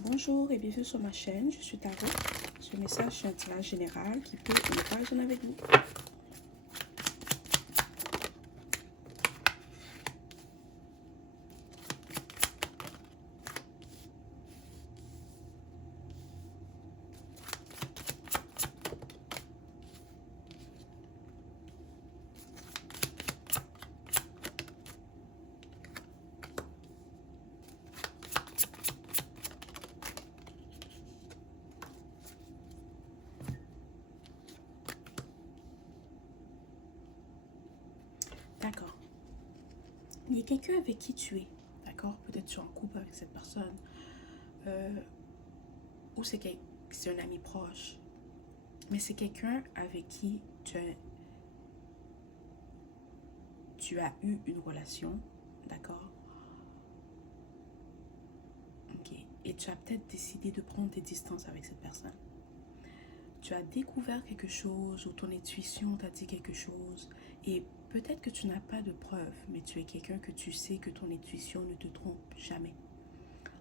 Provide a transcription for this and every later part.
Bonjour et bienvenue sur ma chaîne, je suis Tarot. Ce message est un tirage général qui peut ou ne pas résonner avec vous. D'accord. Il y a quelqu'un avec qui tu es, d'accord? Peut-être tu es en couple avec cette personne, ou c'est un ami proche, mais c'est quelqu'un avec qui tu as eu une relation, d'accord? Ok. Et tu as peut-être décidé de prendre tes distances avec cette personne. Tu as découvert quelque chose ou ton intuition t'a dit quelque chose et peut-être que tu n'as pas de preuves, mais tu es quelqu'un que tu sais que ton intuition ne te trompe jamais.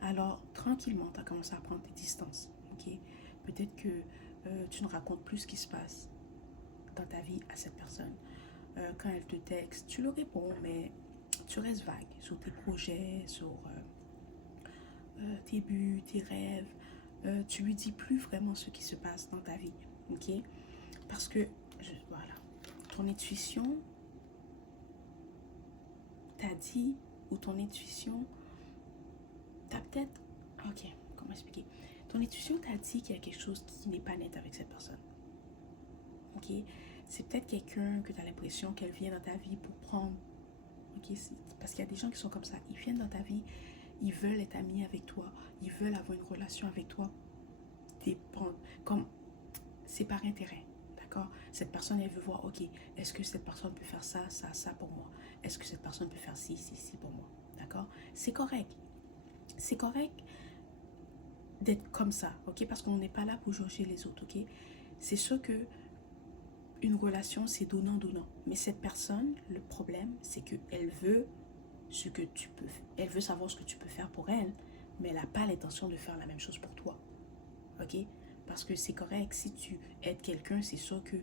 Alors, tranquillement, tu as commencé à prendre tes distances. Okay? Peut-être que tu ne racontes plus ce qui se passe dans ta vie à cette personne. Quand elle te texte, tu le réponds, mais tu restes vague sur tes projets, sur tes buts, tes rêves. Tu lui dis plus vraiment ce qui se passe dans ta vie. Okay? Parce que, voilà, ton intuition t'a dit, ou ton intuition t'a peut-être... Ok, comment expliquer? Ton intuition t'a dit qu'il y a quelque chose qui n'est pas net avec cette personne. Ok? C'est peut-être quelqu'un que tu as l'impression qu'elle vient dans ta vie pour prendre... Ok? Parce qu'il y a des gens qui sont comme ça. Ils viennent dans ta vie, ils veulent être amis avec toi, ils veulent avoir une relation avec toi. Comme c'est par intérêt. D'accord? Cette personne, elle veut voir, ok, est-ce que cette personne peut faire ça, ça, ça pour moi? Est-ce que cette personne peut faire ci, ci, ci pour moi? D'accord? C'est correct. C'est correct d'être comme ça, ok? Parce qu'on n'est pas là pour juger les autres, ok? C'est sûr que une relation, c'est donnant-donnant. Mais cette personne, le problème, c'est qu'elle veut ce que tu peux faire. Elle veut savoir ce que tu peux faire pour elle, mais elle n'a pas l'intention de faire la même chose pour toi, ok? Parce que c'est correct, si tu aides quelqu'un, c'est sûr que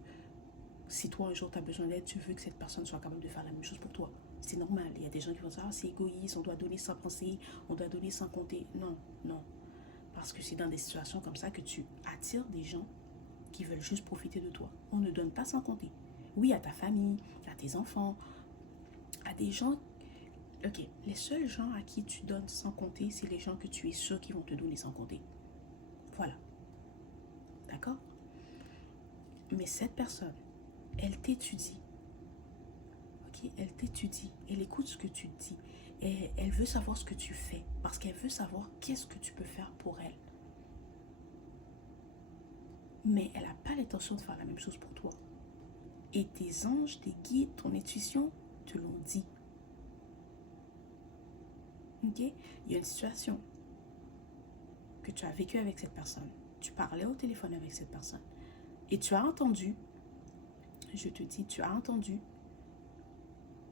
si toi un jour tu as besoin d'aide, tu veux que cette personne soit capable de faire la même chose pour toi. C'est normal. Il y a des gens qui vont dire, ah, c'est égoïste, on doit donner sans penser, on doit donner sans compter. Non, non. Parce que c'est dans des situations comme ça que tu attires des gens qui veulent juste profiter de toi. On ne donne pas sans compter. Oui, à ta famille, à tes enfants, à des gens. Ok, les seuls gens à qui tu donnes sans compter, c'est les gens que tu es sûr qu'ils vont te donner sans compter. Voilà. D'accord? Mais cette personne, elle t'étudie. Ok, elle t'étudie. Elle écoute ce que tu dis. Et elle veut savoir ce que tu fais. Parce qu'elle veut savoir qu'est-ce que tu peux faire pour elle. Mais elle n'a pas l'intention de faire la même chose pour toi. Et tes anges, tes guides, ton intuition te l'ont dit. Ok? Il y a une situation que tu as vécue avec cette personne. Tu parlais au téléphone avec cette personne. Et tu as entendu, je te dis, tu as entendu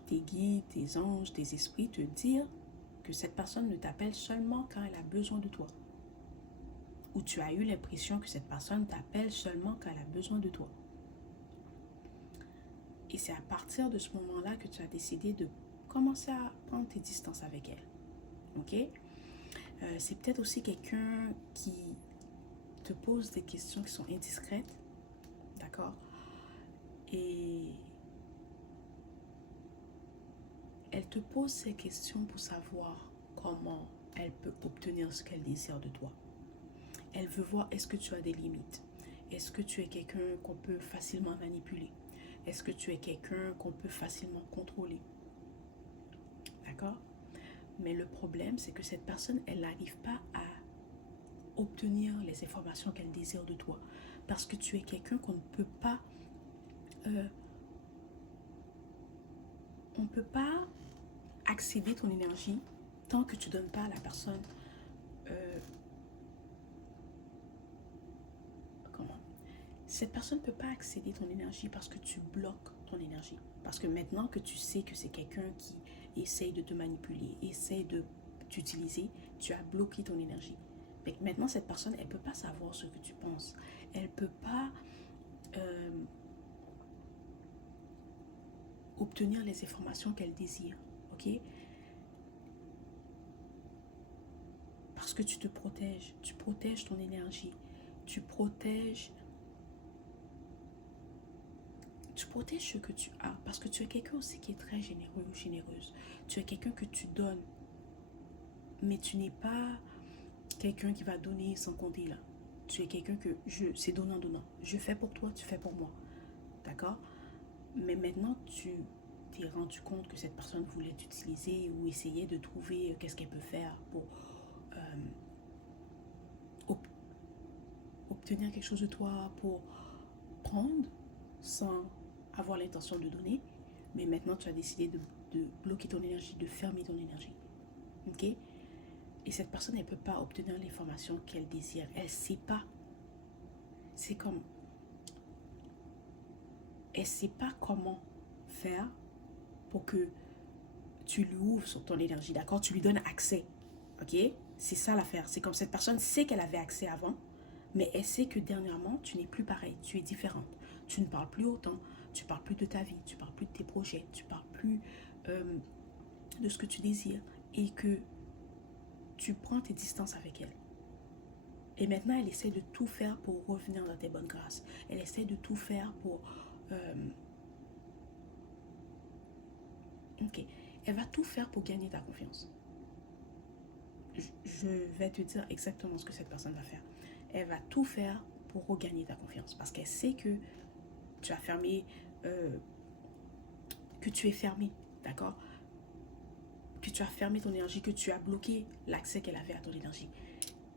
tes guides, tes anges, tes esprits te dire que cette personne ne t'appelle seulement quand elle a besoin de toi. Ou tu as eu l'impression que cette personne t'appelle seulement quand elle a besoin de toi. Et c'est à partir de ce moment-là que tu as décidé de commencer à prendre tes distances avec elle. Ok? C'est peut-être aussi quelqu'un qui te pose des questions qui sont indiscrètes. D'accord? Et elle te pose ces questions pour savoir comment elle peut obtenir ce qu'elle désire de toi. Elle veut voir, est-ce que tu as des limites? Est-ce que tu es quelqu'un qu'on peut facilement manipuler? Est-ce que tu es quelqu'un qu'on peut facilement contrôler? D'accord? Mais le problème, c'est que cette personne, elle n'arrive pas à obtenir les informations qu'elle désire de toi. Parce que tu es quelqu'un qu'on ne peut pas... on ne peut pas accéder ton énergie tant que tu ne donnes pas à la personne... Cette personne ne peut pas accéder ton énergie parce que tu bloques ton énergie. Parce que maintenant que tu sais que c'est quelqu'un qui essaye de te manipuler, essaye de t'utiliser, tu as bloqué ton énergie. Maintenant, cette personne, elle ne peut pas savoir ce que tu penses. Elle ne peut pas obtenir les informations qu'elle désire. Ok? Parce que tu te protèges. Tu protèges ton énergie. Tu protèges ce que tu as. Parce que tu es quelqu'un aussi qui est très généreux ou généreuse. Tu es quelqu'un que tu donnes. Mais tu n'es pas quelqu'un qui va donner sans compter là. Tu es quelqu'un que c'est donnant-donnant. Je fais pour toi, tu fais pour moi. D'accord? Mais maintenant, tu t'es rendu compte que cette personne voulait t'utiliser ou essayait de trouver qu'est-ce qu'elle peut faire pour obtenir quelque chose de toi, pour prendre sans avoir l'intention de donner. Mais maintenant, tu as décidé de bloquer ton énergie, de fermer ton énergie. Ok? Et cette personne, elle ne peut pas obtenir l'information qu'elle désire. Elle ne sait pas. C'est comme... Elle ne sait pas comment faire pour que tu lui ouvres sur ton énergie, d'accord? Tu lui donnes accès, ok? C'est ça l'affaire. C'est comme cette personne sait qu'elle avait accès avant, mais elle sait que dernièrement, tu n'es plus pareil. Tu es différente. Tu ne parles plus autant. Tu ne parles plus de ta vie. Tu ne parles plus de tes projets. Tu ne parles plus de ce que tu désires. Et que tu prends tes distances avec elle. Et maintenant, elle essaie de tout faire pour revenir dans tes bonnes grâces. Elle essaie de tout faire pour... ok. Elle va tout faire pour gagner ta confiance. Je vais te dire exactement ce que cette personne va faire. Elle va tout faire pour regagner ta confiance. Parce qu'elle sait que tu as fermé... que tu es fermé. D'accord? Que tu as fermé ton énergie, que tu as bloqué l'accès qu'elle avait à ton énergie.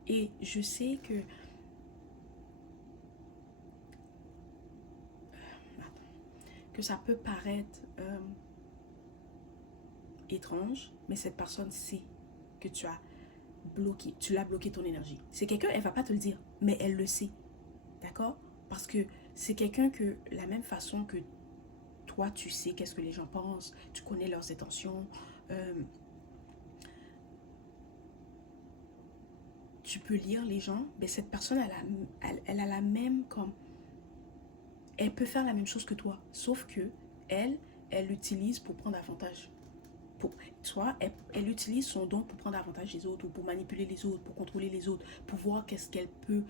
Et je sais que ça peut paraître étrange, mais cette personne sait que tu l'as bloqué ton énergie. C'est quelqu'un, elle va pas te le dire, mais elle le sait. D'accord? Parce que c'est quelqu'un que, la même façon que toi, tu sais qu'est-ce que les gens pensent, tu connais leurs intentions, tu peux lire les gens, mais cette personne, elle a la même comme... Elle peut faire la même chose que toi, sauf que elle l'utilise pour prendre avantage. Soit elle utilise son don pour prendre avantage des autres, ou pour manipuler les autres, pour contrôler les autres, pour voir qu'est-ce qu'elle peut...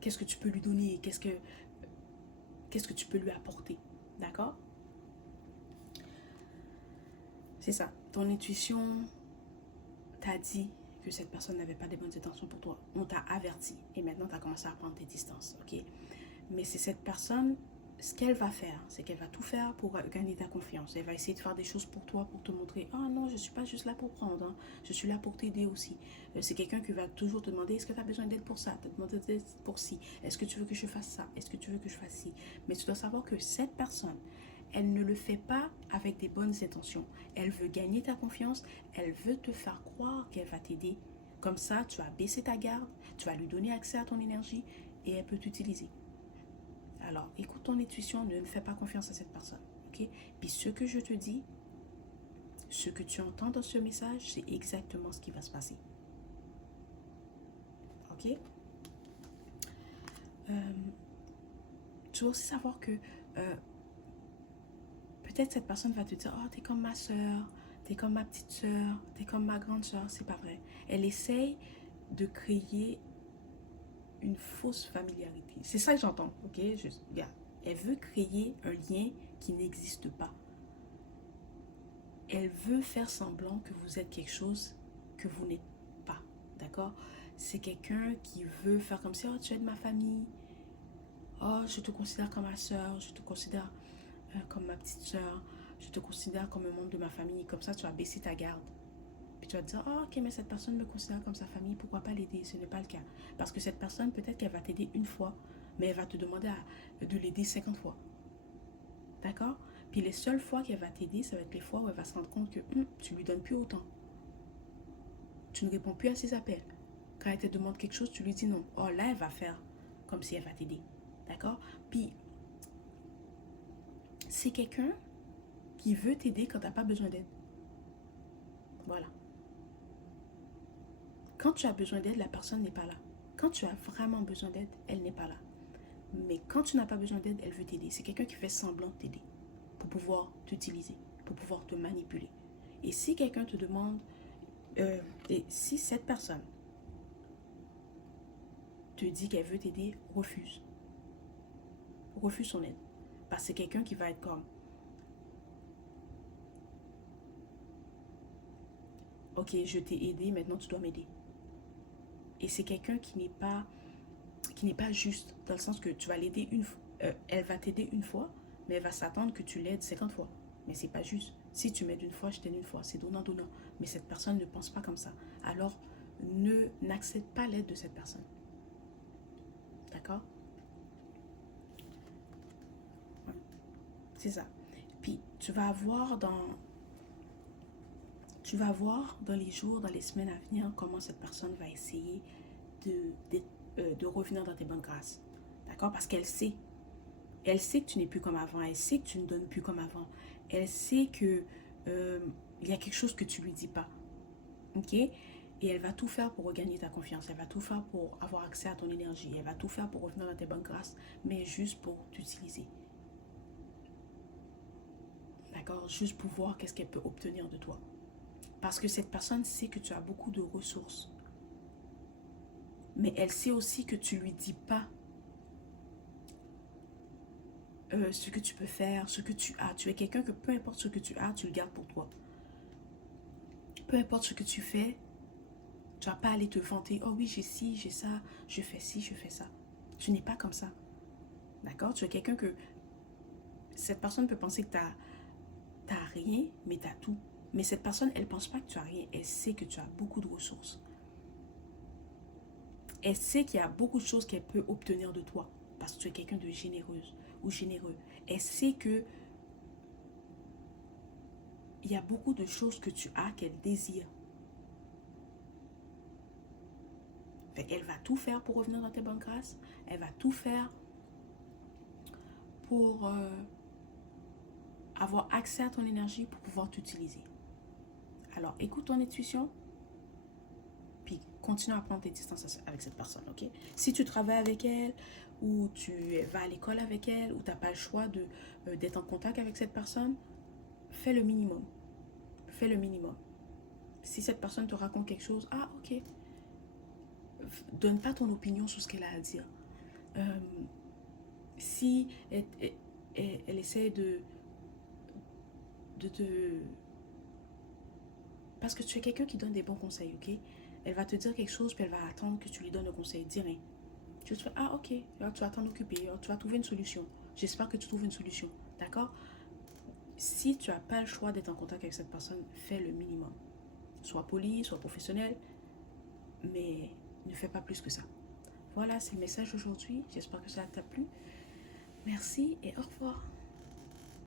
qu'est-ce que tu peux lui donner, qu'est-ce que tu peux lui apporter. D'accord? C'est ça. Ton intuition t'a dit que cette personne n'avait pas de bonnes intentions pour toi. On t'a averti. Et maintenant, tu as commencé à prendre tes distances. Ok? Mais c'est cette personne, ce qu'elle va faire, c'est qu'elle va tout faire pour gagner ta confiance. Elle va essayer de faire des choses pour toi, pour te montrer, ah non, je ne suis pas juste là pour prendre, hein. Je suis là pour t'aider aussi. C'est quelqu'un qui va toujours te demander, est-ce que tu as besoin d'aide pour ça? Tu as demandé d'aide pour ci. Est-ce que tu veux que je fasse ça? Est-ce que tu veux que je fasse ci? Mais tu dois savoir que cette personne, elle ne le fait pas avec des bonnes intentions. Elle veut gagner ta confiance, elle veut te faire croire qu'elle va t'aider. Comme ça, tu vas baisser ta garde, tu vas lui donner accès à ton énergie et elle peut t'utiliser. Alors, écoute ton intuition, ne fais pas confiance à cette personne. Ok? Puis ce que je te dis, ce que tu entends dans ce message, c'est exactement ce qui va se passer. Ok? Tu dois aussi savoir que peut-être cette personne va te dire, oh, t'es comme ma soeur, t'es comme ma petite soeur, t'es comme ma grande soeur. C'est pas vrai. Elle essaye de créer une fausse familiarité. C'est ça que j'entends. Ok? Regarde. Elle veut créer un lien qui n'existe pas. Elle veut faire semblant que vous êtes quelque chose que vous n'êtes pas. D'accord? C'est quelqu'un qui veut faire comme si, oh, tu es de ma famille. Oh, je te considère comme ma soeur. Je te considère comme ma petite soeur. Je te considère comme un membre de ma famille. Comme ça, tu vas baisser ta garde. Puis tu vas te dire, oh, ok, mais cette personne me considère comme sa famille. Pourquoi pas l'aider? Ce n'est pas le cas. Parce que cette personne, peut-être qu'elle va t'aider une fois, mais elle va te demander de l'aider 50 fois. D'accord? Puis les seules fois qu'elle va t'aider, ça va être les fois où elle va se rendre compte que tu lui donnes plus autant. Tu ne réponds plus à ses appels. Quand elle te demande quelque chose, tu lui dis non. Oh, là, elle va faire comme si elle va t'aider. D'accord? Puis, c'est quelqu'un qui veut t'aider quand tu n'as pas besoin d'aide. Voilà. Quand tu as besoin d'aide, la personne n'est pas là. Quand tu as vraiment besoin d'aide, elle n'est pas là. Mais quand tu n'as pas besoin d'aide, elle veut t'aider. C'est quelqu'un qui fait semblant de t'aider pour pouvoir t'utiliser, pour pouvoir te manipuler. Et si quelqu'un te demande, et si cette personne te dit qu'elle veut t'aider, refuse. Refuse son aide. Parce que c'est quelqu'un qui va être comme, ok, je t'ai aidé, maintenant tu dois m'aider. Et c'est quelqu'un qui n'est pas juste, dans le sens que tu vas l'aider une fois, elle va t'aider une fois, mais elle va s'attendre que tu l'aides 50 fois. Mais c'est pas juste. Si tu m'aides une fois, je t'aide une fois. C'est donnant-donnant. Mais cette personne ne pense pas comme ça. Alors, n'accepte pas l'aide de cette personne. D'accord? C'est ça. Puis, tu vas voir dans les jours, dans les semaines à venir, comment cette personne va essayer de revenir dans tes bonnes grâces. D'accord? Parce qu'elle sait. Elle sait que tu n'es plus comme avant. Elle sait que tu ne donnes plus comme avant. Elle sait que il y a quelque chose que tu lui dis pas. Ok? Et elle va tout faire pour regagner ta confiance. Elle va tout faire pour avoir accès à ton énergie. Elle va tout faire pour revenir dans tes bonnes grâces, mais juste pour t'utiliser. D'accord? Juste pour voir qu'est-ce qu'elle peut obtenir de toi. Parce que cette personne sait que tu as beaucoup de ressources. Mais elle sait aussi que tu lui dis pas ce que tu peux faire, ce que tu as. Tu es quelqu'un que peu importe ce que tu as, tu le gardes pour toi. Peu importe ce que tu fais, tu vas pas aller te vanter. Oh oui, j'ai ci, j'ai ça, je fais ci, je fais ça. Tu n'es pas comme ça. D'accord? Tu es quelqu'un que cette personne peut penser que tu n'as rien, mais tu as tout. Mais cette personne, elle pense pas que tu as rien. Elle sait que tu as beaucoup de ressources. Elle sait qu'il y a beaucoup de choses qu'elle peut obtenir de toi. Parce que tu es quelqu'un de généreuse ou généreux. Elle sait que il y a beaucoup de choses que tu as qu'elle désire. Elle va tout faire pour revenir dans tes bonnes grâces. Elle va tout faire pour avoir accès à ton énergie pour pouvoir t'utiliser. Alors, écoute ton intuition, puis continue à prendre tes distances avec cette personne, ok? Si tu travailles avec elle, ou tu vas à l'école avec elle, ou tu n'as pas le choix d'être en contact avec cette personne, fais le minimum. Fais le minimum. Si cette personne te raconte quelque chose, ah, ok. Donne pas ton opinion sur ce qu'elle a à dire. Si elle essaie de te... Parce que tu es quelqu'un qui donne des bons conseils, ok? Elle va te dire quelque chose, puis elle va attendre que tu lui donnes le conseil. Dis rien. Tu te fais, ah ok, alors, tu vas t'en occuper, alors, tu vas trouver une solution. J'espère que tu trouves une solution, d'accord? Si tu n'as pas le choix d'être en contact avec cette personne, fais le minimum. Sois poli, sois professionnel, mais ne fais pas plus que ça. Voilà, c'est le message d'aujourd'hui. J'espère que ça t'a plu. Merci et au revoir.